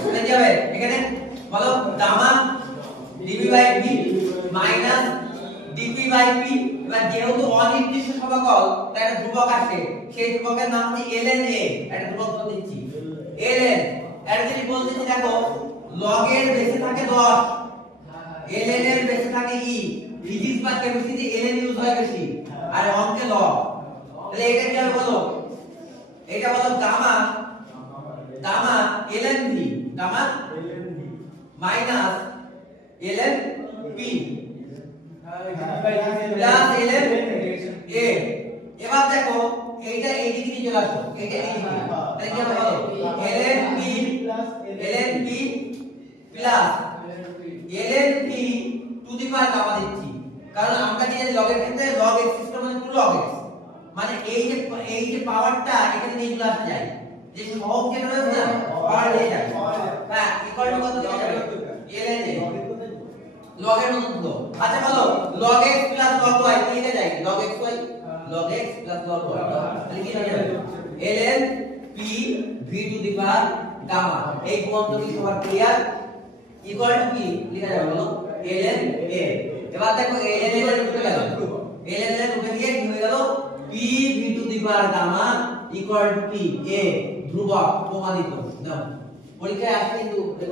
তাহলে কি হবে এখানে বলো গামা dv/p মাইনাস dp/p। এবার যেহেতু অনির্দিষ্ট সমাকল তাই একটা ধ্রুবক আসে, সেই ধ্রুবকের নাম হচ্ছে ln a। একটা ধ্রুবক বলে দিচ্ছি ln। এটা যদি বলতেছি দেখো log এর বেসে থাকে 10, ln এর বেসে থাকে e। ফিজিক্স বা কেমিস্ট্রিতে ln ইউজ হয় বেশি আর অঙ্কে log। তাহলে এটা কি হবে বলো, এটা বলো gamma ln v, gamma minus ln p plus ln a। এবার দেখো এইটা এই দিকে নিয়ে চলে আসো, এটা এই দিকে, তাহলে কি হবে বলো ln p plus ln p to the power gamma দিচ্ছি, কারণ আমরা কি জানি log এর ক্ষেত্রে log x সিস্টেম মানে 2 log x, মানে এই যে পাওয়ারটা এখানে নিয়ে চলে আসা যায়, যে সহগ যেটা রয়েছে না পাওয়ার নিয়ে যায়, হ্যাঁ ইকুয়াল টু কত দিকে যাবে ln a log এর মতন তো। আচ্ছা বলো log x log y কি যায়, log x log y, তাহলে কি হয়ে যাবে ln p v to the power gamma. এই পর্যন্ত কি সবার ক্লিয়ার? ইকুয়াল টু কি লেখা যাবে বলো ln a। এবার দেখো ln এর রূপে গেল, ln এর রূপে গিয়ে কি হয়ে গেল p v to the power gamma equal to কি a ধ্রুবক প্রমাণিত। নাও পরীক্ষায় আসে কিন্তু